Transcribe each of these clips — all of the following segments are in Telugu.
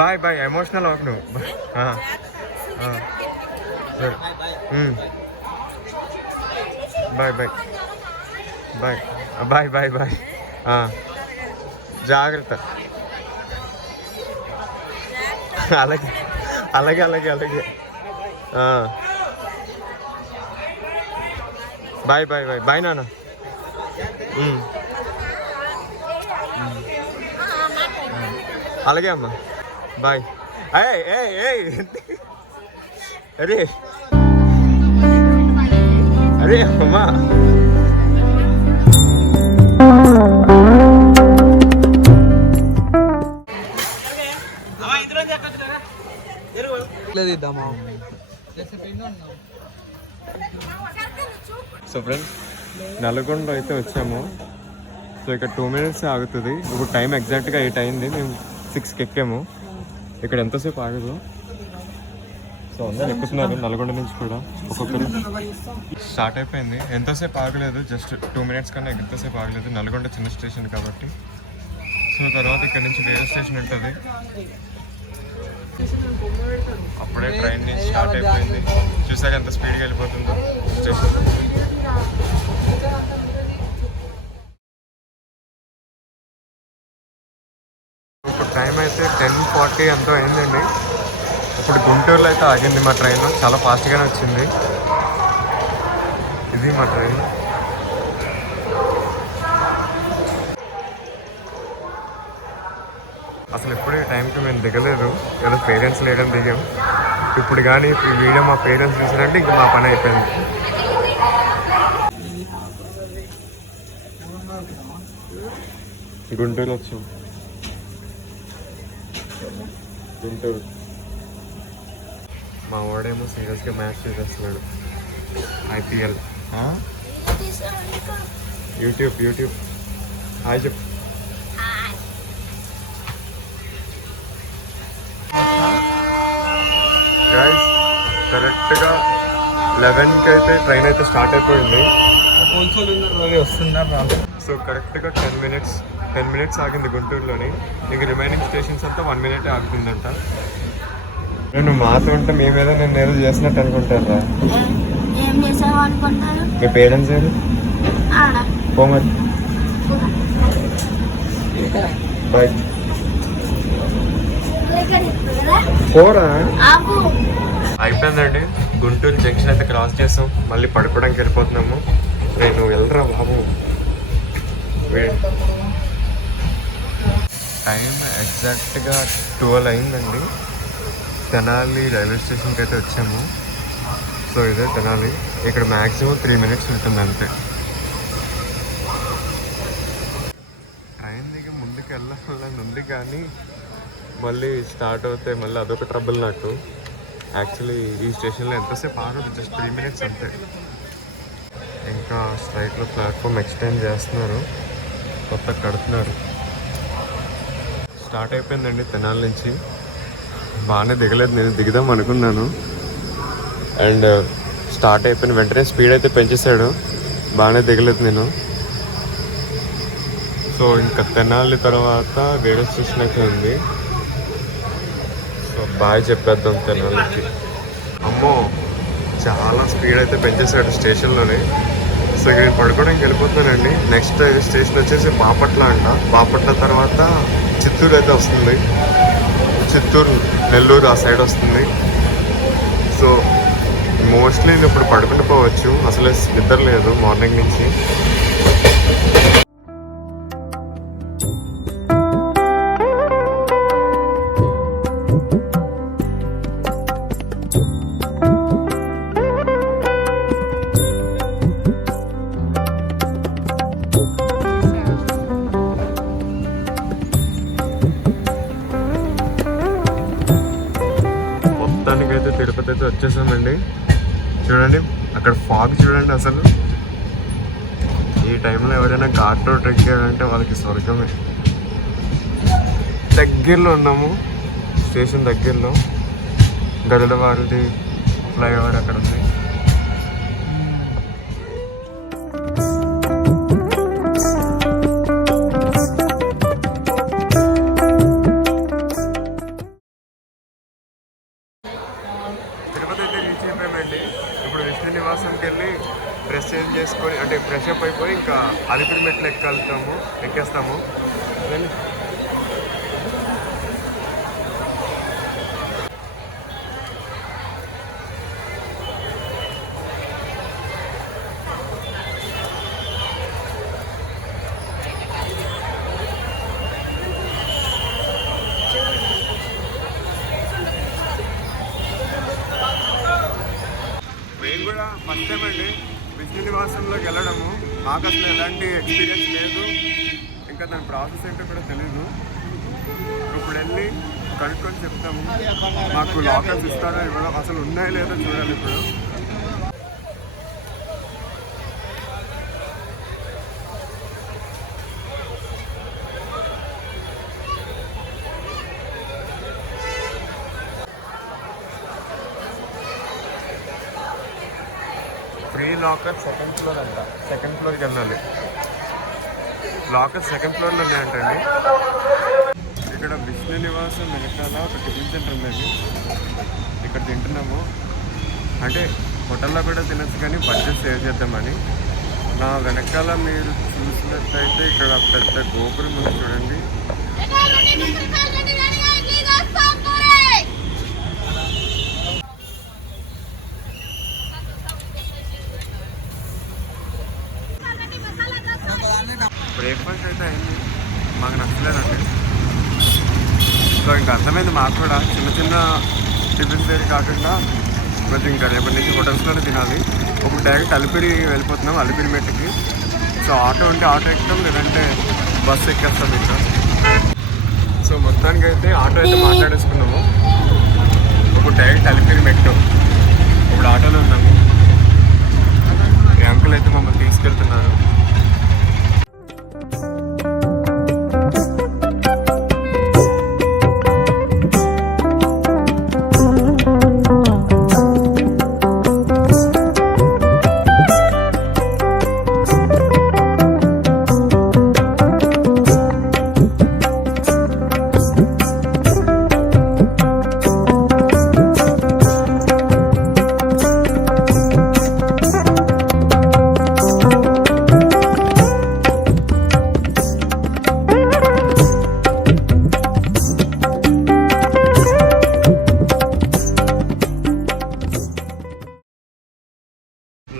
బాయ్ బాయ్ ఎమోషనల్ అవ్వకు నువ్వు. సరే bye bye bye bye bye bye. జాగ్రత్త. అలాగే అలాగే అలాగే అలాగే. బాయ్ బాయ్ బాయ్ బాయ్ నాన్న. అలాగే అమ్మా బాయ్. అరే అరే అమ్మా. సో ఫ్రెండ్స్ నల్గొండ అయితే వచ్చాము. సో ఇక్కడ 2 minutes ఆగుతుంది. ఇప్పుడు టైం ఎగ్జాక్ట్గా 8 అయింది. మేము 6కి ఎక్కాము. ఇక్కడ ఎంతసేపు ఆగదు. సో అందరూ ఎక్కుతున్నారు నల్గొండ నుంచి కూడా. ఒక్కొక్కరు స్టార్ట్ అయిపోయింది. ఎంతసేపు ఆగలేదు, జస్ట్ 2 minutes కన్నా ఎంతసేపు ఆగలేదు. నల్గొండ చిన్న స్టేషన్ కాబట్టి. సో తర్వాత ఇక్కడ నుంచి వేరే స్టేషన్ ఉంటుంది. అప్పుడే ట్రైన్ స్టార్ట్ అయిపోయింది. చూసాక ఎంత స్పీడ్గా వెళ్ళిపోతుందో స్టేషన్. ఇప్పుడు టైం అయితే 10:40 ఎంతో అయిందండి. ఇప్పుడు గుంటూరులో అయితే ఆగింది మా ట్రైన్. చాలా ఫాస్ట్గానే వచ్చింది. ఇది మా ట్రైన్. అసలు ఎప్పుడే టైంకి మేము దిగలేదు. ఏదో పేరెంట్స్ లేదని దిగాం. ఇప్పుడు కానీ ఈ వీడియో మా పేరెంట్స్ చూసారంటే ఇంక మా పని అయిపోయింది. గుంటూరు వచ్చాం. గుంటూరు మా వాడేమో సీరియస్గా మ్యాచ్ చేసేస్తున్నాడు. IPL యూట్యూబ్ హాయ్ చెప్పు. గైస్ కరెక్ట్గా 11కి అయితే ట్రైన్ అయితే స్టార్ట్ అయిపోయింది. సో కరెక్ట్గా 10 minutes ఆగింది గుంటూరులోని. ఇంక రిమైనింగ్ స్టేషన్స్ అంతా 1 minute ఆగుతుందంట. నువ్వు మాతో ఉంటే మేమేదో నేను ఏదో చేసినట్టు అనుకుంటారా? మీ పేరెంట్స్ ఏది మరి బాయ్ పోరా. అయిపోయిందండి. గుంటూరు జంక్షన్ అయితే క్రాస్ చేసాం. మళ్ళీ పడుకోవడానికి వెళ్ళిపోతున్నాము. నేను వెళ్ళరా బాబు. టైం ఎగ్జాక్ట్గా 12 అయిందండి. తెనాలి రైల్వే స్టేషన్కి అయితే వచ్చాము. సో ఇదే తెనాలి. ఇక్కడ మ్యాక్సిమం 3 minutes ఉంటుంది అంతే. ట్రైన్ దిగి ముందుకు వెళ్ళాలని ఉంది కానీ మళ్ళీ స్టార్ట్ అవుతే మళ్ళీ అదొక ట్రబుల్ నాకు. యాక్చువల్లీ ఈ స్టేషన్లో ఎంతసేపు ఆగదు, జస్ట్ 3 minutes అంతే. ఇంకా స్ట్రైట్లో ప్లాట్ఫామ్ ఎక్స్టెండ్ చేస్తున్నారు, కొత్త కడుతున్నారు. స్టార్ట్ అయిపోయిందండి తెనాలి నుంచి. బాగానే దిగలేదు, నేను దిగుదాం అనుకున్నాను. అండ్ స్టార్ట్ అయిపోయిన వెంటనే స్పీడ్ అయితే పెంచేశాడు. బాగానే దిగలేదు నేను. సో ఇంకా తెనాలి తర్వాత వేరే స్టేషన్ అయితే ఉంది. సో బాయ్ చెప్పేద్దాం తెనాలికి. అమ్మో చాలా స్పీడ్ అయితే పెంచేశాడు స్టేషన్లోనే. సో ఇక్కడ నేను పడుకోవడానికి వెళ్ళిపోతున్నానండి. నెక్స్ట్ స్టేషన్ వచ్చేసి బాపట్ల అంట. బాపట్ల తర్వాత చిత్తూరు అయితే వస్తుంది. చిత్తూరు నెల్లూరు ఆ సైడ్ వస్తుంది. సో మోస్ట్లీ నేను ఇప్పుడు పడుకుంటూ పోవచ్చు. అసలే నిద్ర లేదు మార్నింగ్ నుంచి. మొత్తానికైతే తిరుపతి అయితే వచ్చేసామండి. చూడండి అక్కడ ఫాగ్ చూడండి. అసలు ఈ టైంలో ఎవరైనా ఘాట్ రోడ్ ఎక్కారంటే వాళ్ళకి స్వర్గమే. దగ్గరలో ఉన్నాము, స్టేషన్ దగ్గరలో. గరుడవారధి ఫ్లైఓవర్ అక్కడ ఉంది. డ్రెస్ చేంజ్ చేసుకొని అంటే ఫ్రెష్ అప్ అయిపోయి ఇంకా అలిపిరి మెట్లు ఎక్కేస్తాము. మేము కూడా ఫస్ట్ టైం అండి విష్ణు నివాసంలోకి వెళ్ళడము. మాకు అసలు ఎలాంటి ఎక్స్పీరియన్స్ లేదు, ఇంకా దాని ప్రాసెస్ ఏంటో కూడా తెలీదు. ఇప్పుడు వెళ్ళి కనుక్కొని చెప్తాము. మాకు లాకర్స్ ఇస్తాడో ఇవ్వడం, అసలు ఉన్నాయో లేదో చూడాలి. ఇప్పుడు ఫ్రీ లాకర్ సెకండ్ ఫ్లోర్ అంట. సెకండ్ ఫ్లోర్కి వెళ్ళాలి. లాకర్ సెకండ్ ఫ్లోర్లో ఉన్నాయంటండి. ఇక్కడ విష్ణు నివాసం వెనకాల ఒక టిఫిన్ సెంటర్ ఉందండి. ఇక్కడ తింటున్నాము. అంటే హోటల్లో కూడా తినచ్చు కానీ బడ్జెట్ సేవ్ చేద్దామని. నా వెనకాల మీరు చూసినట్లయితే ఇక్కడ పెద్ద గోపురం ఉంది చూడండి. బ్రేక్ఫాస్ట్ అయితే అయింది, మాకు నచ్చలేదండి. సో ఇంకా అర్థమైంది మాకు కూడా చిన్న చిన్న టిఫిన్స్ ఏది కాకుండా కొంచెం ఇంకా రేపటి నుంచి హోటల్స్లోనే తినాలి. ఒక డైరెక్ట్ అలిపిరి వెళ్ళిపోతున్నాం, అలిపిరి మెట్టుకి. సో ఆటో ఉంటే ఆటో ఎక్కుతాం, లేదంటే బస్సు ఎక్కేస్తాం ఇంకా. సో మొత్తానికి అయితే ఆటో అయితే మాట్లాడేసుకున్నాము. ఒక డైరెక్ట్ అలిపిరి మెట్టు. ఇప్పుడు ఆటోలో ఉన్నాము. ఈ అంకుల్ అయితే మమ్మల్ని తీసుకెళ్తున్నారు.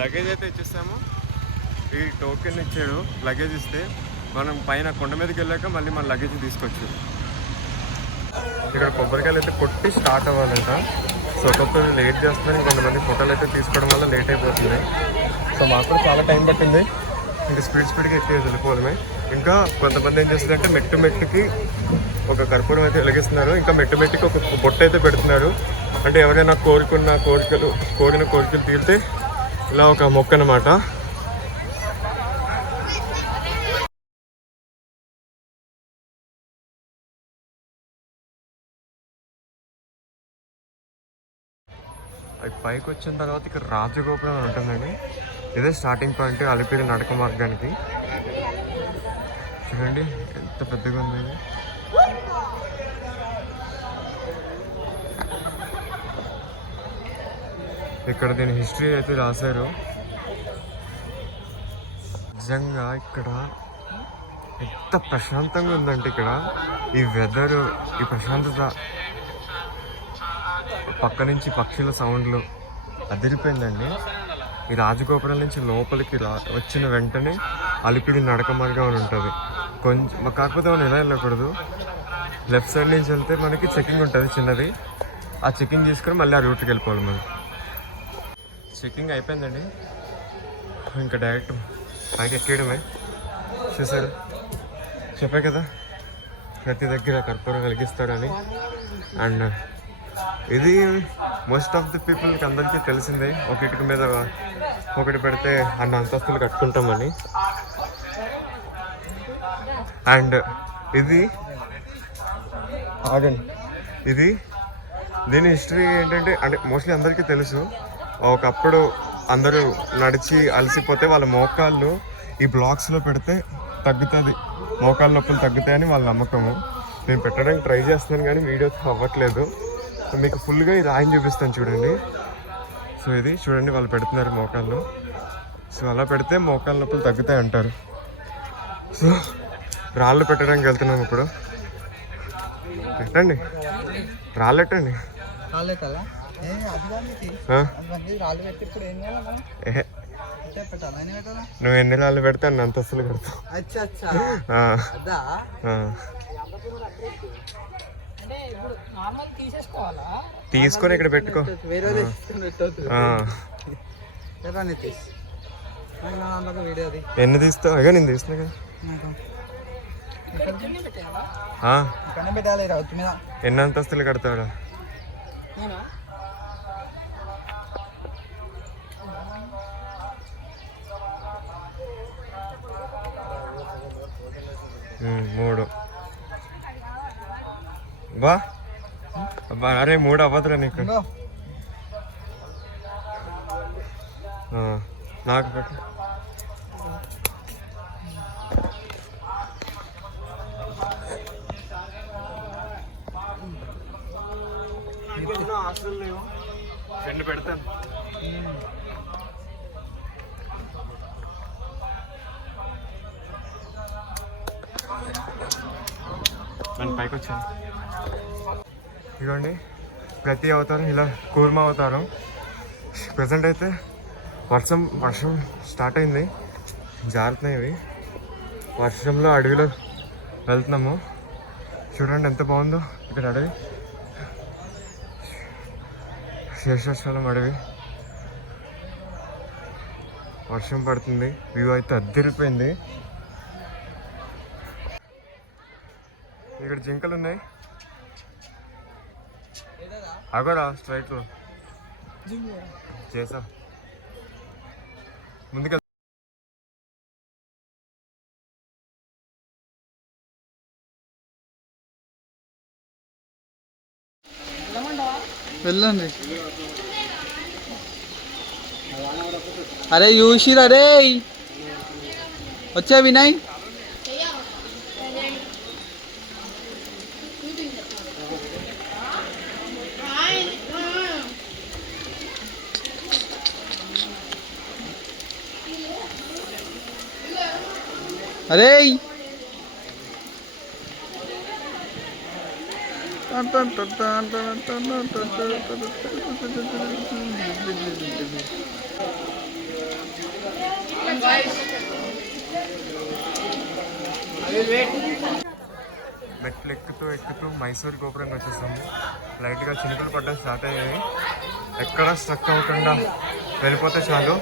లగేజ్ అయితే ఇచ్చేస్తాము. ఈ టోకెన్ ఇచ్చాడు. లగేజ్ ఇస్తే మనం పైన కొండ మీదకి వెళ్ళాక మళ్ళీ మన లగేజ్ తీసుకొచ్చు. ఇక్కడ కొబ్బరికాయలు అయితే కొట్టి స్టార్ట్ అవ్వాలంట. సో ఒక్కొక్కరు లేట్ చేస్తున్నారు. కొంతమంది ఫోటోలు అయితే తీసుకోవడం వల్ల లేట్ అయిపోతుంది. సో మాకు కూడా చాలా టైం పట్టింది. ఇంకా స్పీడ్గా ఎక్కి వెళ్ళిపోవడమే. ఇంకా కొంతమంది ఏం చేస్తుందంటే మెట్టు మెట్టుకి ఒక కర్పూరం అయితే వెలిగిస్తున్నారు. ఇంకా మెట్టు మెట్టుకి ఒక బొట్టు అయితే పెడుతున్నారు. అంటే ఎవరైనా కోరిన కోరికలు తీరితే ఇలా ఒక మొక్క అన్నమాట. అది పైకి వచ్చిన తర్వాత ఇక్కడ రాజగోపురం అని ఉంటుందండి. ఇదే స్టార్టింగ్ పాయింట్ అలిపిరి నడక మార్గానికి. చూడండి ఎంత పెద్దగా ఉంది. ఇక్కడ దీని హిస్టరీ అయితే రాశారు. నిజంగా ఇక్కడ ఎంత ప్రశాంతంగా ఉందంటే ఇక్కడ ఈ వెదరు, ఈ ప్రశాంతత, పక్క నుంచి పక్షుల సౌండ్లు అదిరిపోయిందండి. ఈ రాజగోపురం నుంచి లోపలికి వచ్చిన వెంటనే అలిపిరి నడక మార్గం అని ఉంటుంది. కొంచెం కాకపోతే మనం ఎలా వెళ్ళకూడదు. లెఫ్ట్ సైడ్ నుంచి వెళ్తే మనకి చెకింగ్ ఉంటుంది చిన్నది. ఆ చెకింగ్ చేసుకొని మళ్ళీ ఆ రూట్కి వెళ్ళిపోవాలి. మనం చెకింగ్ అయిపోయిందండి. ఇంకా డైరెక్ట్ పైకి ఎక్కేయడమే. చూసారు, చెప్పే కదా ప్రతి దగ్గర కర్పూరం వెలిగిస్తాడని. అండ్ ఇది మోస్ట్ ఆఫ్ ది పీపుల్కి అందరికీ తెలిసిందే. ఒక ఇటుక మీద ఒకటి పెడితే అన్న అంతస్తులు కట్టుకుంటామని. అండ్ ఇది దీని హిస్టరీ ఏంటంటే, అంటే మోస్ట్లీ అందరికీ తెలుసు. ఒకప్పుడు అందరూ నడిచి అలసిపోతే వాళ్ళ మోకాళ్ళు ఈ బ్లాక్స్లో పెడితే తగ్గుతుంది, మోకాళ్ళ నొప్పులు తగ్గుతాయని వాళ్ళ నమ్మకము. నేను పెట్టడానికి ట్రై చేస్తున్నాను కానీ వీడియో అవ్వట్లేదు. మీకు ఫుల్గా ఇది ఆయన చూపిస్తాను చూడండి. సో ఇది చూడండి, వాళ్ళు పెడుతున్నారు మోకాళ్ళు. సో అలా పెడితే మోకాళ్ళ నొప్పులు తగ్గుతాయి అంటారు. సో రాళ్ళు పెట్టడానికి వెళ్తున్నాం ఇప్పుడు. పెట్టండి, రాళ్ళు పెట్టండి. నువ్వు ఎన్ని రాళ్ళు పెడితే అన్ని అంతస్తులు కడతావు. తీసుకొని ఇక్కడ పెట్టుకో. ఎన్ని తీస్తావు? ఇక నేను తీస్తున్నా కదా. ఎన్ని అంతస్తులు కడతాడా? మూడు. బా అబ్బా, అరే 3 అవ్వదురా నీకు. నాకు పెట్టు. రెండు పెడతాను. నన్ను పైకి వచ్చాను. ఇదిగోండి, ప్రతి అవతారం ఇలా కూర్మ అవతారం. ప్రజెంట్ అయితే వర్షం స్టార్ట్ అయింది, జారుతున్నాయి ఇవి. వర్షంలో అడవిలో వెళ్తున్నాము. చూడండి ఎంత బాగుందో ఇక్కడ అడవి. శేషాచలం అడవి. వర్షం పడుతుంది, వ్యూ అయితే అద్దరిపోయింది. ఇక్కడ జింకలు ఉన్నాయి. అగోరా స్ట్రైట్ లో చేసా ముందుకు. వెళ్ళండి. అరే యూషిర్, అరే వచ్చా వినయ్. అరే మెట్లు ఎక్కుతూ మైసూర్ గోపురంకి వచ్చేసాము. లైట్గా చినుకులు పడడం స్టార్ట్ అయ్యాయి. ఎక్కడ స్ట్రక్ అవ్వకుండా వెళ్ళిపోతే చాలు.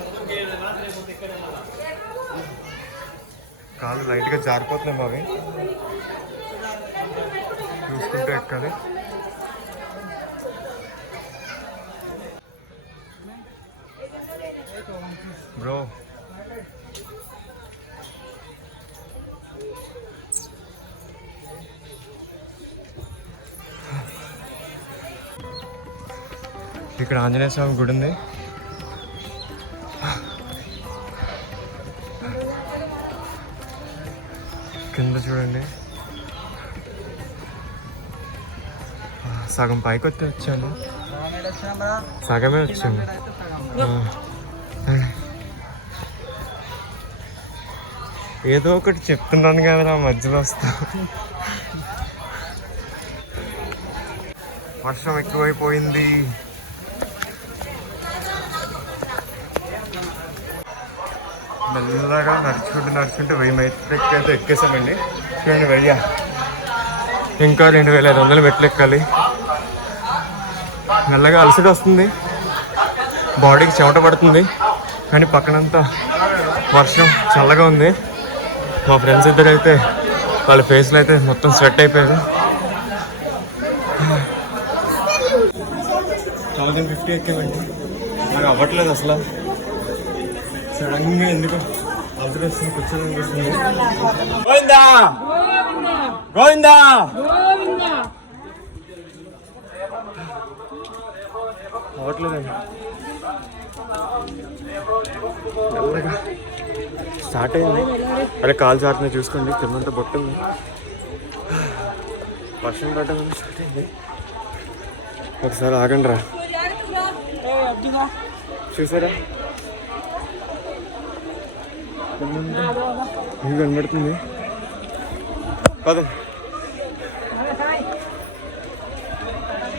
కాళ్ళు లైట్గా జారిపోతున్నాయి అవి, చూసుకుంటూ ఎక్కాలి. బ్రో ఇక్కడ ఆంజనేయ స్వామి గుడి ఉంది. కింద చూడండి, సగం పైకి వచ్చాను, సగమే వచ్చాను. ఏదో ఒకటి చెప్తున్నాను కదా, నా మధ్యలో వస్తా. వర్షం ఎక్కువైపోయింది. మెల్లగా నడుచుకుంటూ 1000 మెట్లు అయితే ఎక్కేసామండి. చూడండి 1000, ఇంకా 2500 మెట్లు ఎక్కాలి. మెల్లగా అలసట వస్తుంది, బాడీకి చెమట పడుతుంది. కానీ పక్కనంతా వర్షం చల్లగా ఉంది. మా ఫ్రెండ్స్ ఇద్దరు అయితే వాళ్ళ ఫేస్లో అయితే మొత్తం స్వెట్ అయిపోయారు. 1050 ఎక్కామండి, నాకు అవ్వట్లేదు అసలు. సడన్గా ఎందుకు అలసట వస్తుంది, కూర్చోనిపిస్తుంది. గోవిందా గోవిందా. అవ్వట్లేదండి, మెల్లగా స్టార్ట్ అయింది. అరే కాలు జారుతున్నాయి చూసుకోండి, కిందంతా బొట్టుంది. వర్షం పడడం స్టార్ట్ అయింది. ఒకసారి ఆగండి రా, చూసారా ఇది కనబడుతుంది పదం.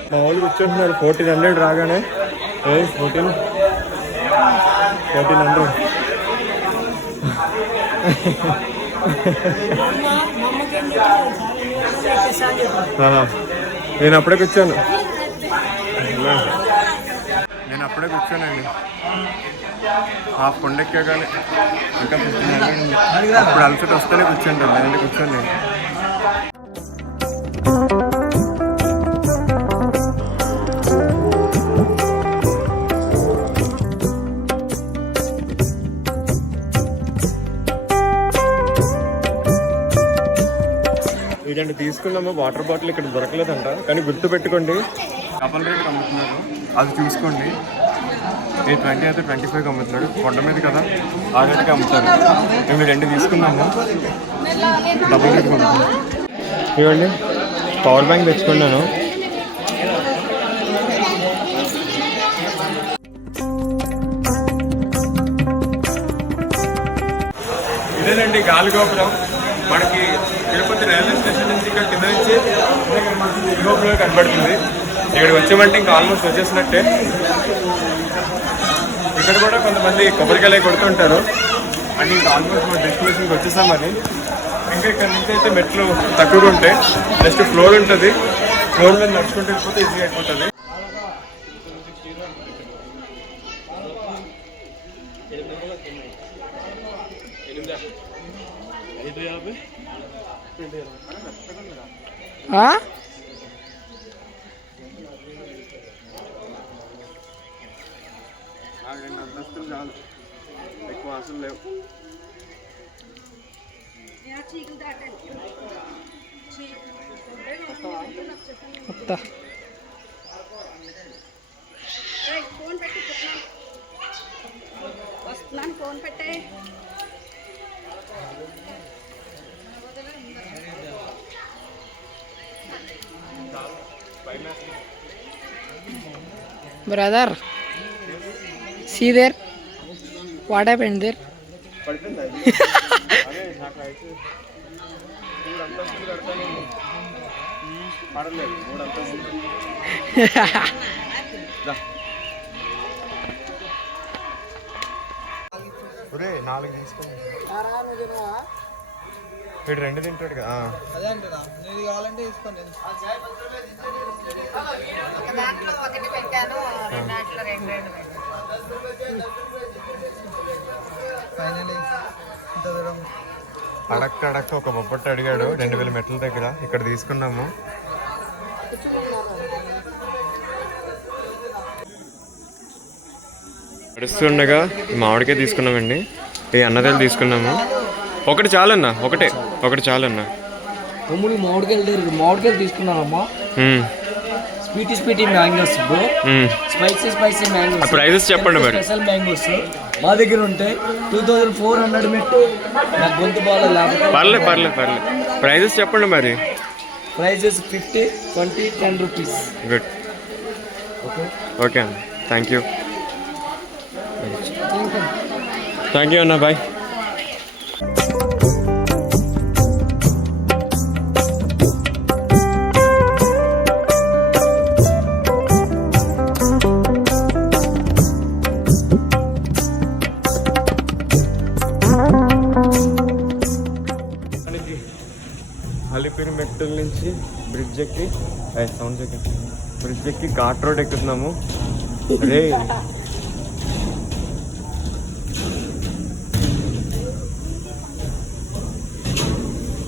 మా వాళ్ళు కూర్చుంటున్నారు 1400 రాగానే. 1400 నేను అప్పుడే కూర్చోనండి. హాఫ్ కొండెక్కా కానీ ఇంకా 1500 ఉంది. అప్పుడు అలసట వస్తేనే కూర్చుంటాను, లేదంటే కూర్చోండి. ఇలాంటి తీసుకున్నాము. వాటర్ బాటిల్ ఇక్కడ దొరకలేదంట, కానీ గుర్తు పెట్టుకోండి డబల్ రేట్ అమ్ముతున్నారు, అది చూసుకోండి. 20 అయితే 25 అమ్ముతున్నాడు. కొండ మీద కదా, ఆ రేటుకి అమ్ముతారు. మేము 2 తీసుకున్నాము, డబల్ రేట్ అమ్ముతున్నాం. ఇవ్వండి, పవర్ బ్యాంక్ తెచ్చుకున్నాను. ఇదేనండి గాలిగోపురం. మనకి తిరుపతి రైల్వే స్టేషన్ నుంచి ఇక్కడ కింద నుంచి గోపురం కనబడుతుంది. ఇక్కడికి వచ్చామంటే ఇంకా ఆల్మోస్ట్ వచ్చేసినట్టే. ఇక్కడ కూడా కొంతమంది కొబ్బరికాయలు కొడుతుంటారు. అంటే ఇంకా ఆల్మోస్ట్ మన డెస్టినేషన్కి వచ్చేసామని. ఇంకా ఇక్కడ నుంచి అయితే మెట్లు తక్కువగా ఉంటాయి, జస్ట్ ఫ్లోర్ ఉంటుంది. ఫ్లోర్ మీద నడుచుకుంటూ వెళ్ళిపోతే ఈజీగా అయిపోతుంది. నాకు 2 అంతస్తులు చాలు, ఎక్కువ ఆశలు లేవు. ఫోన్ పెట్టే Brother, see there? What happened there? ఒరే 4 తీసుకోండి. వీడు 2 తింటాడు కదా. అదే అంటున్నా, నీది కావాలంటే తీసుకోండి. అడక్క ఒక బొప్పట్టు అడిగాడు 2000 మెట్ల దగ్గర. ఇక్కడ తీసుకున్నాము. నడుస్తుండగా మామిడికాయ తీసుకున్నామండి. ఈ అన్నదాలు తీసుకున్నాము. ఒకటి చాలన్నా, ఒకటి చాలన్నా. తమ్ముడు మామిడికాయలు తీసుకున్నానమ్మా. Sweety mangoes bro, spicy mangoes. Prices చెప్పండి మరి. స్పెషల్ మ్యాంగోస్ మా దగ్గర ఉంటాయి. 2400 మెట్టు. నాకు గొంతు బాగా పర్లే. ప్రైజెస్ చెప్పండి మరి. Prizes 50, 20, 10 rupees. గుడ్. ఓకే అన్న, థ్యాంక్ యూ అన్న, బాయ్. అలిపిరి మెట్టుల నుంచి బ్రిడ్జ్ ఎక్కి ఘాట్ రోడ్ ఎక్కుతున్నాము. అరే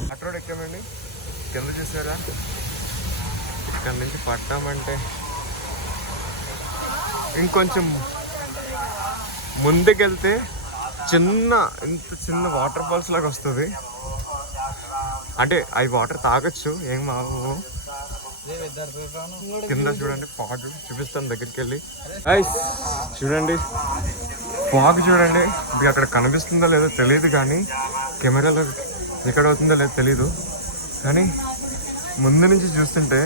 ఘాట్ రోడ్ ఎక్కామండి. కింద చూసారా, ఇక్కడ నుంచి పట్టామంటే ఇంకొంచెం ముందుకెళ్తే ఇంత చిన్న వాటర్ ఫాల్స్ లాగా వస్తుంది. అంటే అవి వాటర్ తాగొచ్చు, ఏం మావు. కింద చూడండి ఫాగ్, చూపిస్తాను దగ్గరికి వెళ్ళి. చూడండి ఫాగ్ చూడండి. ఇది అక్కడ కనిపిస్తుందో లేదో తెలియదు, కానీ కెమెరాలో ఎక్కడ అవుతుందో లేదో తెలీదు, కానీ ముందు నుంచి చూస్తుంటే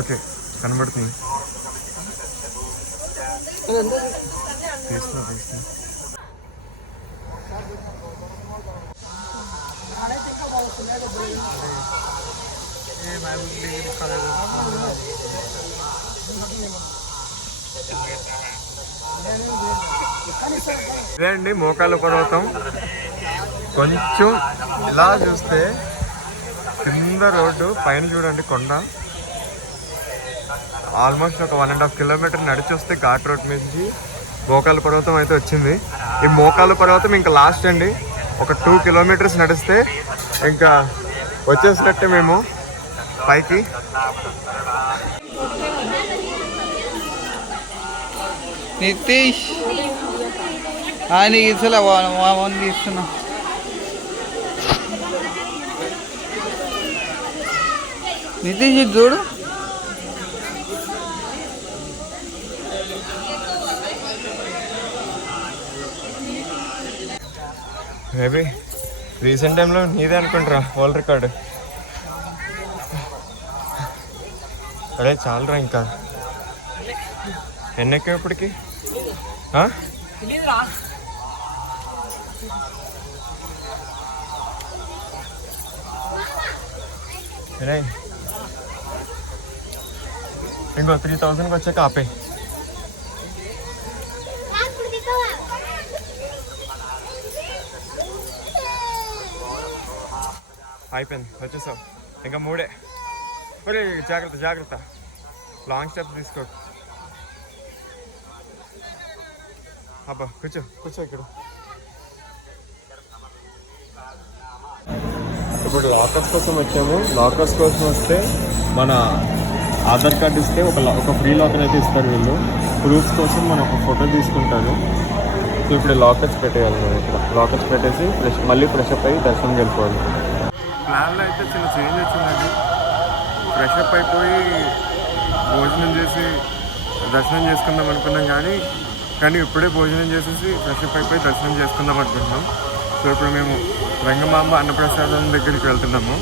ఓకే కనబడుతుంది. తీస్తున్నా ఇదే అండి మోకాళ్ళ పర్వతం. కొంచెం ఇలా చూస్తే కింద రోడ్డు, పైన చూడండి కొండ. ఆల్మోస్ట్ ఒక 1.5 కిలోమీటర్ నడిచి వస్తే ఘాట్ రోడ్ నుంచి మోకాళ్ళ పర్వతం అయితే వచ్చింది. ఈ మోకాళ్ళ పర్వతం ఇంకా లాస్ట్ అండి. ఒక 2 కిలోమీటర్స్ నడిస్తే ఇంకా వచ్చేసినట్టే మేము పైకి. నితీష్ ఆయన గీసలే వామని గీస్తున్నా. నితీష్ ఇది చూడు. మేబీ రీసెంట్ టైంలో నీదే అనుకుంటారా వరల్డ్ రికార్డు. అరే చాలరా, ఇంకా ఎన్నెక్కా ఇప్పటికి? ఇంకో 3000కి వచ్చాక ఆపే. అయిపోయింది, వచ్చేసావు. ఇంకా 3. మరి జాగ్రత్త జాగ్రత్త, లాంగ్ స్టెప్ తీసుకో. అబ్బా కూర్చో కూర్చో ఇక్కడ. ఇప్పుడు లాకర్స్ కోసం వచ్చాము. లాకర్స్ కోసం వస్తే మన ఆధార్ కార్డు ఇస్తే ఒక ఫ్రీ లాకర్ అయితే ఇస్తారు వీళ్ళు. ప్రూఫ్స్ కోసం మన ఒక ఫోటో తీసుకుంటారు. సో ఇప్పుడు లాకర్స్ పెట్టేయాలి. మనం ఇక్కడ లాకర్స్ పెట్టేసి మళ్ళీ ఫ్రెష్ అప్ అయ్యి దర్శనం వెళ్ళిపోవాలి. ప్లాన్లో అయితే చిన్న చేంజ్ వచ్చిందండి. ఫ్రెష్ అప్ అయిపోయి భోజనం చేసి దర్శనం చేసుకుందాం అనుకున్నాం, కానీ ఇప్పుడే భోజనం చేసేసి ఫ్రెష్ అప్ అయిపోయి దర్శనం చేసుకుందాం అనుకుంటున్నాం. సో ఇప్పుడు మేము రంగమాంబ అన్నప్రసాదం దగ్గరికి వెళ్తున్నాము.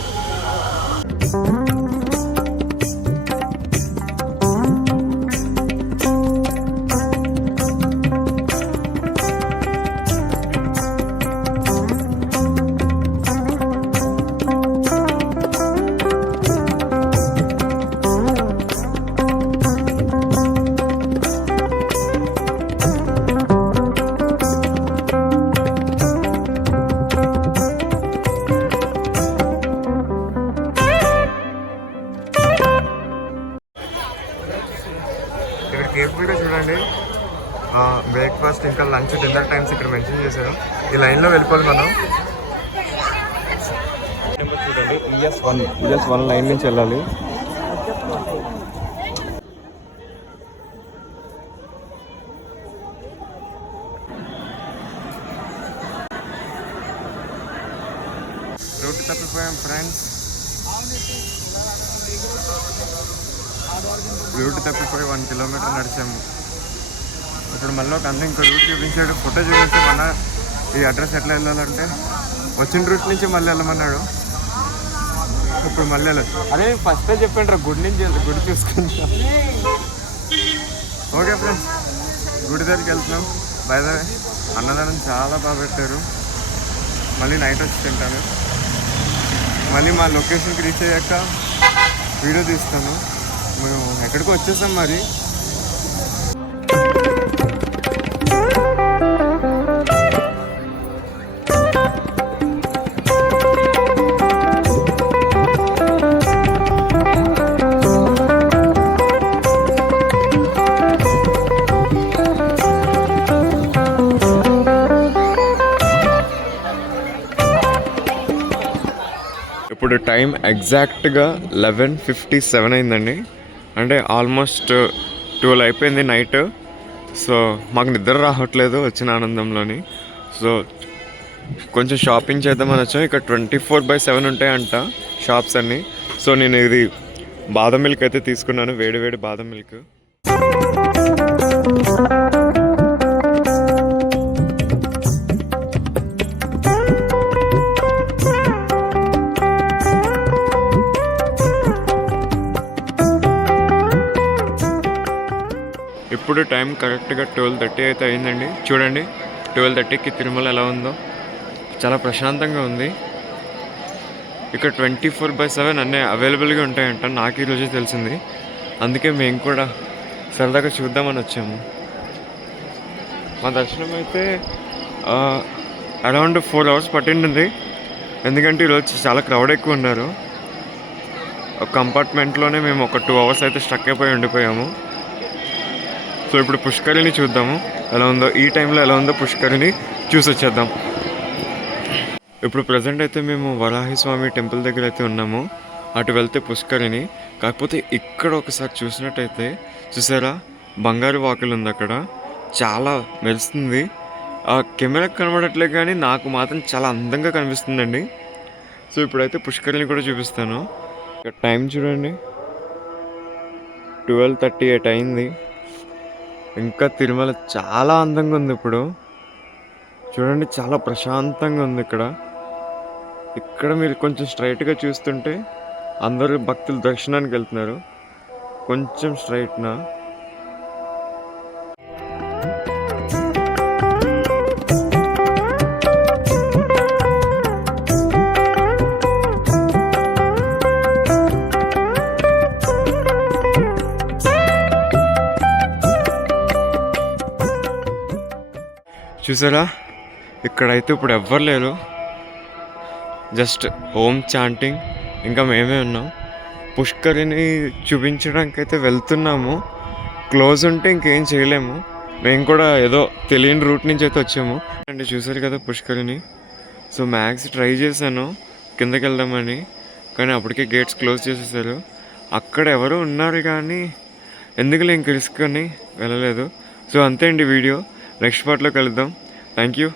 కేర్ఫుల్గా చూడండి. బ్రేక్ఫాస్ట్ ఇంకా లంచ్, డిన్నర్ టైమ్స్ ఇక్కడ మెన్షన్ చేశారు. ఈ లైన్లో వెళ్ళిపోవాలి మనం. చూడండి ES1 లైన్ నుంచి వెళ్ళాలి. Route తప్పిపోయాం friends. రూట్ తప్పిపోయి 1 కిలోమీటర్ నడిచాము. ఇప్పుడు మళ్ళీ ఒక ఇంకో రూట్ చూపించాడు, ఫోటో చూపించి మన ఈ అడ్రస్ ఎట్లా వెళ్ళాలంటే వచ్చిన రూట్ నుంచి మళ్ళీ వెళ్ళమన్నాడు. ఇప్పుడు మళ్ళీ వెళ్ళచ్చు. అదే ఫస్టే చెప్పండి, గుడి నుంచి గుడి చూసుకుంటాం. ఓకే ఫ్రెండ్స్, గుడి దగ్గరికి వెళ్తున్నాం. బై ద వే అన్నదానం చాలా బాగా పెట్టారు. మళ్ళీ నైట్ వచ్చి తింటాను. మళ్ళీ మా లొకేషన్కి రీచ్ అయ్యాక వీడియో తీస్తాను. మేము ఎక్కడికి వచ్చేసాం మరి. ఇప్పుడు టైం ఎగ్జాక్ట్గా 11:57 అయిందండి. అంటే ఆల్మోస్ట్ 12 అయిపోయింది నైట్. సో మాకు నిద్ర రావట్లేదు వచ్చిన ఆనందంలోని. సో కొంచెం షాపింగ్ చేద్దామని వచ్చాం. ఇక్కడ 24/7 ఉంటాయంట షాప్స్ అన్నీ. సో నేను ఇది బాదం మిల్క్ అయితే తీసుకున్నాను, వేడి వేడి బాదం మిల్క్. ఇప్పుడు టైం కరెక్ట్గా 12:30 అయితే అయిందండి. చూడండి 12:30కి తిరుమల ఎలా ఉందో, చాలా ప్రశాంతంగా ఉంది. ఇక్కడ 24/7 అన్నీ అవైలబుల్గా ఉంటాయంట. నాకు ఈరోజే తెలిసింది. అందుకే మేము కూడా సరదాగా చూద్దామని వచ్చాము. మా దర్శనం అయితే అరౌండ్ 4 hours పట్టింది. ఎందుకంటే ఈరోజు చాలా క్రౌడ్ ఎక్కువ ఉన్నారు. ఒక కంపార్ట్మెంట్లోనే మేము ఒక 2 hours అయితే స్ట్రక్ అయిపోయి ఉండిపోయాము. సో ఇప్పుడు పుష్కరిని చూద్దాము ఎలా ఉందో. ఈ టైంలో ఎలా ఉందో పుష్కరిని చూసి వచ్చేద్దాం. ఇప్పుడు ప్రజెంట్ అయితే మేము వరాహస్వామి టెంపుల్ దగ్గర అయితే ఉన్నాము. అటు వెళ్తే పుష్కరిని. కాకపోతే ఇక్కడ ఒకసారి చూసినట్టయితే చూసారా, బంగారు వాకిలు ఉంది అక్కడ, చాలా మెరుస్తుంది. ఆ కెమెరాకి కనబడట్లేదు కానీ నాకు మాత్రం చాలా అందంగా కనిపిస్తుందండి. సో ఇప్పుడైతే పుష్కరిని కూడా చూపిస్తాను. ఇక్కడ టైం చూడండి, 12:38 అయింది. ఇంకా తిరుమల చాలా అందంగా ఉంది. ఇప్పుడు చూడండి, చాలా ప్రశాంతంగా ఉంది ఇక్కడ మీరు కొంచెం స్ట్రైట్గా చూస్తుంటే అందరూ భక్తులు దర్శనానికి వెళ్తున్నారు. కొంచెం స్ట్రైట్నా చూసారా, ఇక్కడైతే ఇప్పుడు ఎవ్వరు లేరు. జస్ట్ హోమ్ చాంటింగ్, ఇంకా మేమే ఉన్నాం. పుష్కరిని చూపించడానికి అయితే వెళ్తున్నాము. క్లోజ్ ఉంటే ఇంకేం చేయలేము. మేము కూడా ఏదో తెలియని రూట్ నుంచి అయితే వచ్చాము అండి. చూసారు కదా పుష్కరిని. సో మ్యాక్స్ ట్రై చేశాను కిందకి వెళ్దామని, కానీ అప్పటికే గేట్స్ క్లోజ్ చేసేసారు. అక్కడ ఎవరు ఉన్నారు కానీ ఎందుకులే ఇంక రిస్క్ అని వెళ్ళలేదు. సో అంతే అండి వీడియో. నెక్స్ట్ పార్ట్లో కలుద్దాం. Thank you.